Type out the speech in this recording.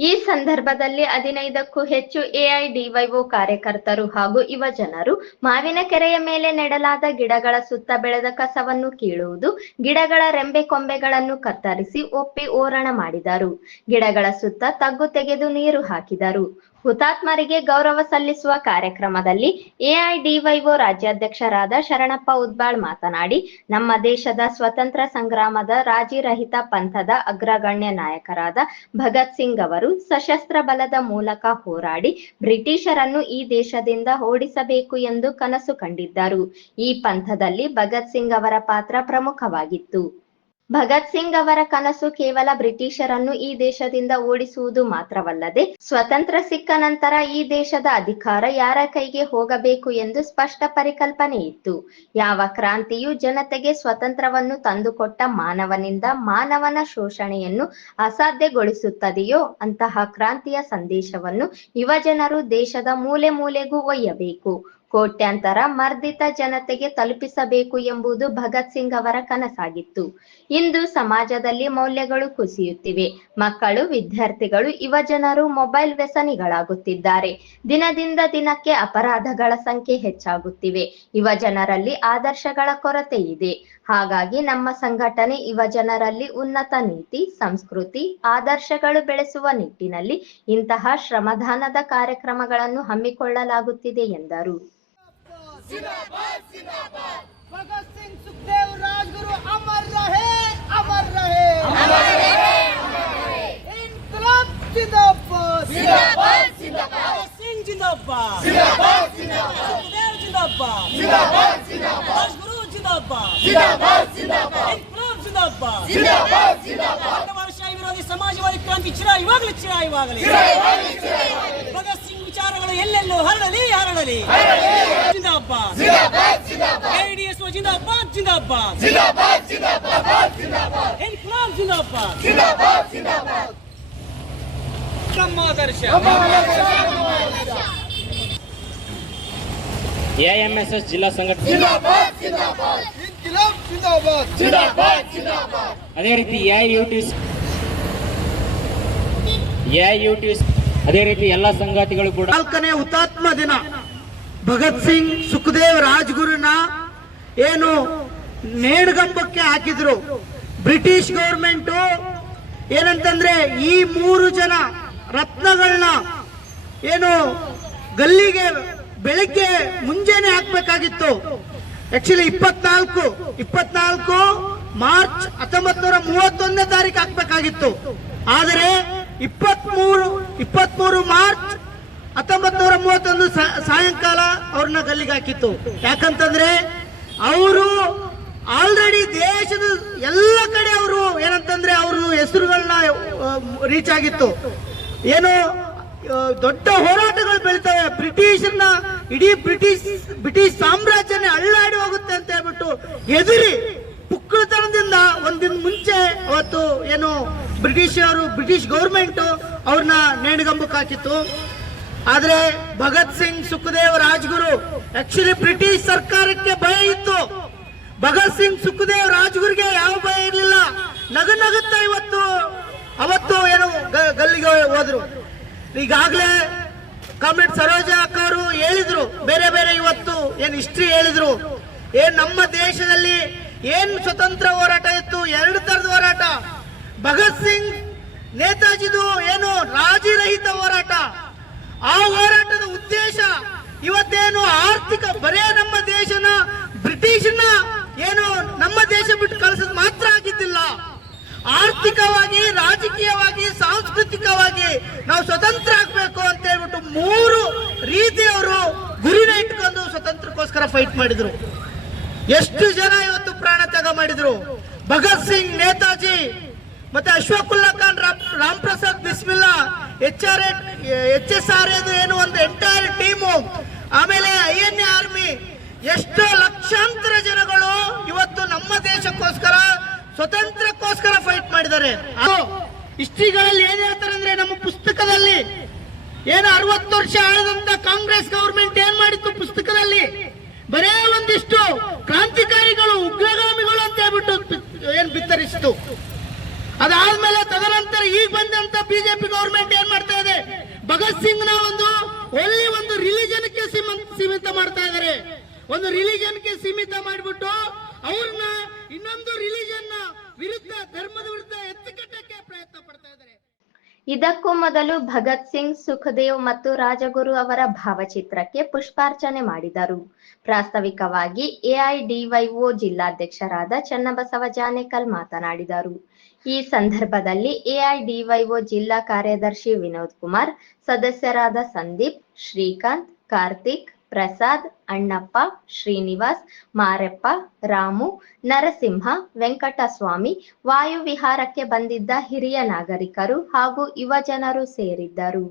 ಈ ಸಂದರ್ಭದಲ್ಲಿ ಹದಿನೈದಕ್ಕೂ ಹೆಚ್ಚು ಎಐಡಿವೈಒ ಕಾರ್ಯಕರ್ತರು ಹಾಗೂ ಯುವ ಜನರು ಮಾವಿನ ಕೆರೆಯ ಮೇಲೆ ನೆಡಲಾದ ಗಿಡಗಳ ಸುತ್ತ ಬೆಳೆದ ಕಸವನ್ನು ಕೀಳುವುದು, ಗಿಡಗಳ ರೆಂಬೆ ಕೊಂಬೆಗಳನ್ನು ಕತ್ತರಿಸಿ ಒಪ್ಪಿ ಓರಣ ಮಾಡಿದರು. ಗಿಡಗಳ ಸುತ್ತ ತಗ್ಗು ತೆಗೆದು ನೀರು ಹಾಕಿದರು. ಹುತಾತ್ಮರಿಗೆ ಗೌರವ ಸಲ್ಲಿಸುವ ಕಾರ್ಯಕ್ರಮದಲ್ಲಿ ಎಐಡಿವೈಒ ರಾಜ್ಯಾಧ್ಯಕ್ಷರಾದ ಶರಣಪ್ಪ ಉದ್ಬಾಳ್ ಮಾತನಾಡಿ, ನಮ್ಮ ದೇಶದ ಸ್ವತಂತ್ರ ಸಂಗ್ರಾಮದ ರಾಜಿರಹಿತ ಪಂಥದ ಅಗ್ರಗಣ್ಯ ನಾಯಕರಾದ ಭಗತ್ ಸಿಂಗ್ ಅವರು ಸಶಸ್ತ್ರ ಬಲದ ಮೂಲಕ ಹೋರಾಡಿ ಬ್ರಿಟಿಷರನ್ನು ಈ ದೇಶದಿಂದ ಓಡಿಸಬೇಕು ಎಂದು ಕನಸು ಕಂಡಿದ್ದರು. ಈ ಪಂಥದಲ್ಲಿ ಭಗತ್ ಸಿಂಗ್ ಅವರ ಪಾತ್ರ ಪ್ರಮುಖವಾಗಿತ್ತು. ಭಗತ್ ಸಿಂಗ್ ಅವರ ಕನಸು ಕೇವಲ ಬ್ರಿಟಿಷರನ್ನು ಈ ದೇಶದಿಂದ ಓಡಿಸುವುದು ಮಾತ್ರವಲ್ಲದೆ, ಸ್ವತಂತ್ರ ಸಿಕ್ಕ ನಂತರ ಈ ದೇಶದ ಅಧಿಕಾರ ಯಾರ ಕೈಗೆ ಹೋಗಬೇಕು ಎಂದು ಸ್ಪಷ್ಟ ಪರಿಕಲ್ಪನೆ ಇತ್ತು. ಯಾವ ಕ್ರಾಂತಿಯು ಜನತೆಗೆ ಸ್ವತಂತ್ರವನ್ನು ತಂದುಕೊಟ್ಟ ಮಾನವನಿಂದ ಮಾನವನ ಶೋಷಣೆಯನ್ನು ಅಸಾಧ್ಯಗೊಳಿಸುತ್ತದೆಯೋ, ಅಂತಹ ಕ್ರಾಂತಿಯ ಸಂದೇಶವನ್ನು ಯುವಜನರು ದೇಶದ ಮೂಲೆ ಮೂಲೆಗೂ ಒಯ್ಯಬೇಕು. ಕೋಟ್ಯಾಂತರ ಮರ್ದಿತ ಜನತೆಗೆ ತಲುಪಿಸಬೇಕು ಎಂಬುದು ಭಗತ್ ಸಿಂಗ್ ಅವರ ಕನಸಾಗಿತ್ತು. ಇಂದು ಸಮಾಜದಲ್ಲಿ ಮೌಲ್ಯಗಳು ಕುಸಿಯುತ್ತಿವೆ. ಮಕ್ಕಳು, ವಿದ್ಯಾರ್ಥಿಗಳು ಯುವಜನರು ಮೊಬೈಲ್ ವ್ಯಸನಿಗಳಾಗುತ್ತಿದ್ದಾರೆ. ದಿನದಿಂದ ದಿನಕ್ಕೆ ಅಪರಾಧಗಳ ಸಂಖ್ಯೆ ಹೆಚ್ಚಾಗುತ್ತಿವೆ. ಯುವಜನರಲ್ಲಿ ಆದರ್ಶಗಳ ಕೊರತೆ ಇದೆ. ಹಾಗಾಗಿ ನಮ್ಮ ಸಂಘಟನೆ ಯುವಜನರಲ್ಲಿ ಉನ್ನತ ನೀತಿ, ಸಂಸ್ಕೃತಿ, ಆದರ್ಶಗಳು ಬೆಳೆಸುವ ನಿಟ್ಟಿನಲ್ಲಿ ಇಂತಹ ಶ್ರಮದಾನದ ಕಾರ್ಯಕ್ರಮಗಳನ್ನು ಹಮ್ಮಿಕೊಳ್ಳಲಾಗುತ್ತಿದೆ ಎಂದರು. Bhagat Singh Sukhdev Rajguru Amar Singapore! Singapore! Singapore! Singh Jindabad! Singapore! Singapore! Sukhdev Jindabad! Singapore! Singapore! Rajguru Jindabad! Singapore! Singapore! Inqilab Jindabad! Singapore! Singapore! ಭಾರತವಾರ್ಷಾಯಿ ವಿರೋಧಿ ಸಮಾಜವಾದಿ ಕ್ರಾಂತಿ ಚಿರಾಯುವಾಗಲಿ ಚಿರಾಯುವಾಗಲಿ ಭಗತ್ ಸಿಂಗ್ ವಿಚಾರಗಳು ಎಲ್ಲೆಲ್ಲೂ ಹರಡಲಿ ಹರಡಲಿ ಜಿಂದಾಬಾದ್ ಜೆಡಿಎಸ್ ಜಿಂದಾಬಾದ್ ಜಿಂದಾಬಾದ್ ಜಿಂದಾಬಾದ್ ಜಿಂದಾಬಾದ್ ಜಿಂದಾಬಾದ್ ಇನ್ಕ್ಲಾಬ್ ಜಿಂದಾಬಾದ್ ಜಿಂದಾಬಾದ್ ಜಿಂದಾಬಾದ್ ನಮ್ಮ ಆದರ್ಶ ಎಎಂಎಸ್ಎಸ್ ಜಿಲ್ಲಾ ಸಂಘಟನೆ ಅದೇ ರೀತಿ ಎಐಯುಟಿಸ್ ಎಐಯುಟಿಸ್ ಅದೇ ರೀತಿ ಎಲ್ಲ ಸಂಗಾತಿಗಳು ಕೂಡ ನಾಲ್ಕನೇ ಹುತಾತ್ಮ ದಿನ. ಭಗತ್ ಸಿಂಗ್ ಸುಖದೇವ್ ರಾಜ್ಗುರುನ ಏನು ನೇಣಗಂಬಕ್ಕೆ ಹಾಕಿದ್ರು. ಬ್ರಿಟಿಷ್ ಗೌರ್ಮೆಂಟು ಏನಂತಂದ್ರೆ ಈ ಮೂರು ಜನ ರತ್ನಗಳನ್ನ ಏನು ಗಲ್ಲಿಗೆ, ಬೆಳಿಗ್ಗೆ ಮುಂಜಾನೆ ಹಾಕ್ಬೇಕಾಗಿತ್ತು. ಆಕ್ಚುಲಿ ಇಪ್ಪತ್ನಾಲ್ಕು ಇಪ್ಪತ್ನಾಲ್ಕು ಮಾರ್ಚ್ ಹತ್ತೊಂಬತ್ ನೂರ ಮೂವತ್ತೊಂದನೇ ತಾರೀಕು ಹಾಕ್ಬೇಕಾಗಿತ್ತು. ಆದರೆ ಇಪ್ಪತ್ಮೂರು ಇಪ್ಪತ್ಮೂರು ಮಾರ್ಚ್ ಹತ್ತೊಂಬತ್ ನೂರ ಮೂವತ್ತೊಂದು ಸಾಯಂಕಾಲ ಅವ್ರನ್ನ ಗಲ್ಲಿಗೆ ಹಾಕಿತ್ತು. ಯಾಕಂತಂದ್ರೆ ಅವರು ಆಲ್ರೆಡಿ ದೇಶದ ಎಲ್ಲ ಕಡೆ ಅವರು ಏನಂತಂದ್ರೆ ಅವರು ಹೆಸರುಗಳನ್ನ ರೀಚ್ ಆಗಿತ್ತು. ಏನು ದೊಡ್ಡ ಹೋರಾಟಗಳು ಬೆಳಿತವೆ. ಬ್ರಿಟಿಷರ್ನ, ಇಡೀ ಬ್ರಿಟಿಷ್ ಬ್ರಿಟಿಷ್ ಸಾಮ್ರಾಜ್ಯನೇ ಅಳ್ಳಾಡಿ ಹೋಗುತ್ತೆ ಅಂತ ಹೇಳ್ಬಿಟ್ಟು ಎದುರಿ ಪುಕ್ಕಳತನದಿಂದ ಒಂದಿನ ಮುಂಚೆ ಅವತ್ತು ಏನು ಬ್ರಿಟಿಷರು, ಬ್ರಿಟಿಷ್ ಗೌರ್ಮೆಂಟ್ ಅವ್ರನ್ನ ನೇಣಿಗಂಬಕ್ಕೆ ಹಾಕಿತ್ತು. ಆದ್ರೆ ಭಗತ್ ಸಿಂಗ್ ಸುಖದೇವ್ ರಾಜ್ಗುರು ಆಕ್ಚುಲಿ ಬ್ರಿಟಿಷ್ ಸರ್ಕಾರಕ್ಕೆ ಭಯ ಇತ್ತು. ಭಗತ್ ಸಿಂಗ್ ಸುಖದೇವ್ ರಾಜ್ಗುರಿಗೆ ಯಾವ ಭಯ ಇರಲಿಲ್ಲ. ನಗು ನಗುತ್ತಾ ಇವತ್ತು ಗ- ಗಲ್ಲಿಗೆ ಹೋದ್ರು. ಈಗಾಗಲೇ ಕಾಮ್ರೇಡ್ ಸರೋಜ ಅಕ್ಕ ಅವರು ಹೇಳಿದ್ರು. ಬೇರೆ ಬೇರೆ ಇವತ್ತು ಏನ್ ಹಿಸ್ಟ್ರಿ ಹೇಳಿದ್ರು. ಏನ್ ನಮ್ಮ ದೇಶದಲ್ಲಿ ಏನ್ ಸ್ವತಂತ್ರ ಹೋರಾಟ ಇತ್ತು? ಎರಡು ತರದ ಹೋರಾಟ. ಭಗತ್ ಸಿಂಗ್, ನೇತಾಜಿದು ಏನು ರಾಜಿರಹಿತ ಹೋರಾಟ. ಆ ಹೋರಾಟದ ಉದ್ದೇಶ ಇವತ್ತೇನು ಆರ್ಥಿಕ ಬರೇ ನಮ್ಮ ದೇಶನ ಬ್ರಿಟಿಷ್ನ ಏನು ನಮ್ಮ ದೇಶ ಬಿಟ್ಟು ಕಳಿಸೋದು ಮಾತ್ರ ಸಾಂಸ್ಕೃತಿಕವಾಗಿ ನಾವು ಸ್ವತಂತ್ರ ಆಗ್ಬೇಕು ಅಂತ ಹೇಳ್ಬಿಟ್ಟು ಮೂರು ರೀತಿಯವರು ಗುರಿನ ಇಟ್ಕೊಂಡು ಸ್ವತಂತ್ರಕ್ಕೋಸ್ಕರ ಫೈಟ್ ಮಾಡಿದ್ರು. ಎಷ್ಟು ಜನ ಇವತ್ತು ಪ್ರಾಣ ತ್ಯಾಗ ಮಾಡಿದ್ರು? ಭಗತ್ ಸಿಂಗ್, ನೇತಾಜಿ, ಮತ್ತೆ Ashfaqulla Khan, Ram Prasad Bismil H R H S R ಏನು ಒಂದು ಎಂಟೈರ್ ಟೀಮು ಆಮೇಲೆ ಐ ಎನ್ ಎ ಆರ್ಮಿ ಎಷ್ಟೋ ಲಕ್ಷಾಂತರ ಜನಗಳು ಇವತ್ತು ನಮ್ಮ ದೇಶಕ್ಕೋಸ್ಕರ ಸ್ವತಂತ್ರಕ್ಕೋಸ್ಕರ ಫೈಟ್ ಮಾಡಿದ್ದಾರೆ. ಹಿಸ್ಟ್ರಿಗಳಲ್ಲಿ ಏನ್ ಹೇಳ್ತಾರೆ ಅಂದ್ರೆ ನಮ್ಮ ಪುಸ್ತಕದಲ್ಲಿ ಏನು ಅರವತ್ತು ವರ್ಷ ಆಳದಂತ ಕಾಂಗ್ರೆಸ್ ಗವರ್ಮೆಂಟ್ ಏನ್ ಮಾಡಿತ್ತು ಪುಸ್ತಕದಲ್ಲಿ? ಬರೇ ಒಂದಿಷ್ಟು ಕ್ರಾಂತಿಕಾರಿಗಳು, ಉಗ್ರಗಾಮಿಗಳು ಅಂತ ಹೇಳ್ಬಿಟ್ಟು ಏನ್ ಬಿತ್ತರಿಸಿತು ಅದಾದ್ಮೇಲೆ ತದನಂತರ ಈಗ ಬಂದಂತ ಬಿಜೆಪಿ ಗವರ್ಮೆಂಟ್ ಏನ್ ಇದೆ? ಭಗತ್ ಸಿಂಗ್ನ ಒಂದು ಒಳ್ಳೆ ಒಂದು ರಿಲಿಜನ್ಗೆ ಸೀಮಿತ ಮಾಡ್ತಾ ಇದಾರೆ. ಒಂದು ರಿಲಿಜನ್ಗೆ ಸೀಮಿತ ಮಾಡಿಬಿಟ್ಟು ಅವ್ರನ್ನ ಇನ್ನೊಂದು ರಿಲಿಜನ್ನ ವಿರುದ್ಧ, ಧರ್ಮದ ವಿರುದ್ಧ ಎತ್ತಿಕಟ್ಟಕ್ಕೆ ಇದಕ್ಕೂ ಮೊದಲು ಭಗತ್ ಸಿಂಗ್, ಸುಖದೇವ್ ಮತ್ತು ರಾಜಗುರು ಅವರ ಭಾವಚಿತ್ರಕ್ಕೆ ಪುಷ್ಪಾರ್ಚನೆ ಮಾಡಿದರು. ಪ್ರಾಸ್ತಾವಿಕವಾಗಿ ಎಐಡಿವೈಒ ಜಿಲ್ಲಾಧ್ಯಕ್ಷರಾದ ಚನ್ನಬಸವ ಜಾನೇಕಲ್ ಮಾತನಾಡಿದರು. ಈ ಸಂದರ್ಭದಲ್ಲಿ ಎಐಡಿವೈಒ ಜಿಲ್ಲಾ ಕಾರ್ಯದರ್ಶಿ ವಿನೋದ್ ಕುಮಾರ್, ಸದಸ್ಯರಾದ ಸಂದೀಪ್, ಶ್ರೀಕಾಂತ್, ಕಾರ್ತಿಕ್ ಪ್ರಸಾದ್ ಅಣ್ಣಪ್ಪ ಶ್ರೀನಿವಾಸ್ ಮಾರೆಪ್ಪ ರಾಮು ನರಸಿಂಹ ವೆಂಕಟಸ್ವಾಮಿ ವಾಯುವಿಹಾರಕ್ಕೆ ಬಂದಿದ್ದ ಹಿರಿಯ ನಾಗರಿಕರು ಹಾಗೂ ಯುವಜನರು ಸೇರಿದ್ದರು.